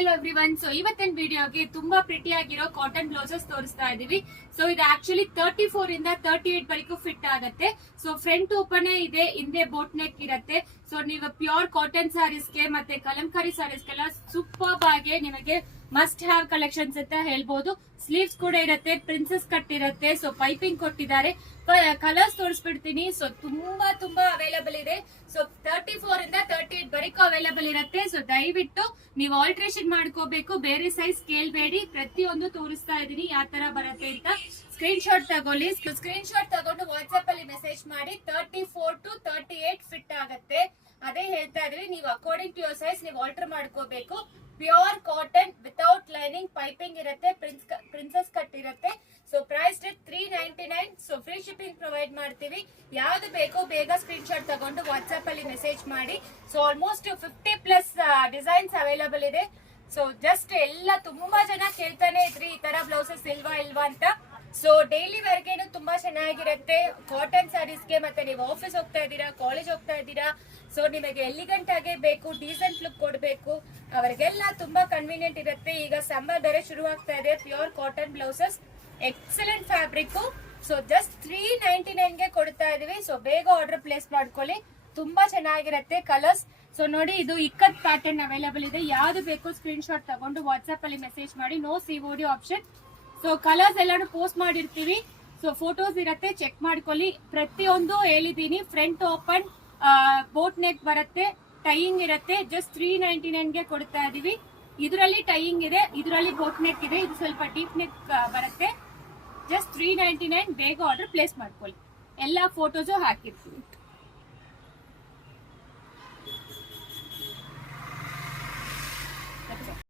Hello everyone. So ಇವತ್ತಿನ ವಿಡಿಯೋಗೆ ತುಂಬಾ ಪ್ರಿಟಿ ಆಗಿರೋ ಕಾಟನ್ ಬ್ಲೌಸಸ್ ತೋರಿಸ್ತಾ ಇದೀವಿ. ಸೊ ಇದು ಆಕ್ಚುಲಿ 34 ಇಂದ 38 ವರೆಗೂ ಫಿಟ್ ಆಗುತ್ತೆ. ಸೊ ಫ್ರಂಟ್ ಓಪನ್ ಇದೆ, ಹಿಂದೆ ಬೋಟ್ ನೆಕ್ ಇರುತ್ತೆ. ಸೊ ನೀವು ಪ್ಯೂರ್ ಕಾಟನ್ ಸ್ಯಾರೀಸ್ಗೆ ಮತ್ತೆ ಕಲಂಕಾರಿ ಸ್ಯಾರೀಸ್ಗೆಲ್ಲ ಸೂಪರ್ ಆಗಿ ನಿಮಗೆ ಮಸ್ಟ್ ಹ್ಯಾವ್ ಕಲೆಕ್ಷನ್ಸ್ ಅಂತ ಹೇಳ್ಬೋದು. ಸ್ಲೀವ್ಸ್ ಕೂಡ ಇರುತ್ತೆ, ಪ್ರಿನ್ಸೆಸ್ ಕಟ್ ಇರುತ್ತೆ. ಸೊ ಪೈಪಿಂಗ್ ಕೊಟ್ಟಿದ್ದಾರೆ. ಕಲರ್ಸ್ ತೋರಿಸ್ಬಿಡ್ತೀನಿ. ಸೊ ತುಂಬಾ ಅವೈಲೇಬಲ್ ಇದೆ. ಸೊ 34 ಇಂದ 38 ವರೆಗೂ ಅವೈಲೇಬಲ್ ಇರುತ್ತೆ. ಸೊ ದಯವಿಟ್ಟು ನೀವು ಆಲ್ಟ್ರೇಷನ್ ಮಾಡ್ಕೋಬೇಕು, ಬೇರೆ ಸೈಜ್ ಕೇಳ್ಬೇಡಿ. ಪ್ರತಿಯೊಂದು ತೋರಿಸ್ತಾ ಇದೀನಿ ಯಾವ ತರ ಬರುತ್ತೆ ಅಂತ. ಸ್ಕ್ರೀನ್ ಶಾಟ್ ತಗೊಳ್ಳಿ. ಸ್ಕ್ರೀನ್ ಶಾಟ್ ತಗೊಂಡು ವಾಟ್ಸ್ಆಪ್ ಅಲ್ಲಿ ಮೆಸೇಜ್ ಮಾಡಿ. 34 to 38 ಫಿಟ್ ಆಗುತ್ತೆ. ಅದೇ ಹೇಳ್ತಾ ಇದ್ರಿ, ನೀವು ಅಕಾರ್ಡಿಂಗ್ ಟು ಯೋರ್ ಸೈಜ್ ನೀವು ಆಲ್ಟರ್ ಮಾಡ್ಕೋಬೇಕು. Pure cotton without lining, piping ಇರುತ್ತೆ, ಪ್ರಿನ್ಸೆಸ್ ಕಟ್ ಇರುತ್ತೆ. So price 399. So free shipping provide ಮಾಡ್ತೀವಿ. ಯಾವ್ದು ಬೇಕೋ ಬೇಗ ಸ್ಕ್ರೀನ್ ಶಾಟ್ ತಗೊಂಡು ವಾಟ್ಸ್ಆಪ್ ಅಲ್ಲಿ ಮೆಸೇಜ್ ಮಾಡಿ. ಸೊ ಆಲ್ಮೋಸ್ಟ್ 50+ ಡಿಸೈನ್ಸ್ ಅವೈಲೇಬಲ್ ಇದೆ. ಸೊ ಜಸ್ಟ್ ಎಲ್ಲ ತುಂಬಾ ಜನ ಕೇಳ್ತಾನೆ ಇದ್ರಿ ಈ ತರ ಬ್ಲೌಸಸ್ ಇಲ್ವಾ ಅಂತ. ಸೊ ಡೈಲಿ ವೇರ್ಗೇನು ತುಂಬಾ ಚೆನ್ನಾಗಿರುತ್ತೆ. ಕಾಟನ್ ಸ್ಯಾರೀಸ್ಗೆ ಮತ್ತೆ ನೀವು ಆಫೀಸ್ ಹೋಗ್ತಾ ಇದ್ದೀರಾ, ಕಾಲೇಜ್ ಹೋಗ್ತಾ ಇದ್ದೀರಾ, ಸೊ ನಿಮಗೆ ಎಲಿಗೆಂಟ್ ಆಗೇ ಬೇಕು, ಡೀಸೆಂಟ್ ಲುಕ್ ಕೊಡಬೇಕು, ಅವರಿಗೆಲ್ಲ ತುಂಬಾ ಕನ್ವೀನಿಯಂಟ್ ಇರುತ್ತೆ. ಈಗ ಸಮ್ಮರ್ ಬೇರೆ ಶುರು ಆಗ್ತಾ ಇದೆ. Pure cotton blouses, excellent fabric. So just 399 ಗೆ ಕೊಡ್ತಾ ಇದೀವಿ. ಸೊ ಬೇಗ ಆರ್ಡರ್ ಪ್ಲೇಸ್ ಮಾಡ್ಕೊಳ್ಳಿ, ತುಂಬಾ ಚೆನ್ನಾಗಿರುತ್ತೆ ಕಲರ್ಸ್. ಸೊ ನೋಡಿ, ಇದು ಇಕ್ಕತ್ ಪ್ಯಾಟರ್ನ್ ಅವೈಲೇಬಲ್ ಇದೆ. ಯಾವ್ದು ಬೇಕು ಸ್ಕ್ರೀನ್ ಶಾಟ್ ತಗೊಂಡು ವಾಟ್ಸ್ಆಪ್ ಅಲ್ಲಿ ಮೆಸೇಜ್ ಮಾಡಿ. No COD option. So colours ಎಲ್ಲಾನು ಪೋಸ್ಟ್ ಮಾಡಿರ್ತೀವಿ. ಸೊ ಫೋಟೋಸ್ ಇರುತ್ತೆ, ಚೆಕ್ ಮಾಡ್ಕೊಳ್ಳಿ. ಪ್ರತಿಯೊಂದು ಹೇಳಿದೀನಿ. ಫ್ರಂಟ್ ಓಪನ್, ಬೋಟ್ ನೆಕ್ ಬರುತ್ತೆ, ಟೈಯಿಂಗ್ ಇರುತ್ತೆ. ಜಸ್ಟ್ 399 ಗೆ ಕೊಡ್ತಾ ಇದೀವಿ. ಇದರಲ್ಲಿ ಟೈಯಿಂಗ್ ಇದೆ, ಇದರಲ್ಲಿ ಬೋಟ್ ನೆಕ್ ಇದೆ, ಇದು ಸ್ವಲ್ಪ ಡೀಪ್ ನೆಕ್ ಬರುತ್ತೆ. ಜಸ್ಟ್ 399. ಬೇಗ ಆರ್ಡರ್ ಪ್ಲೇಸ್ ಮಾಡ್ಕೊಳ್ಳಿ. ಎಲ್ಲ ಫೋಟೋಸು ಹಾಕಿರ್ತೀವಿ.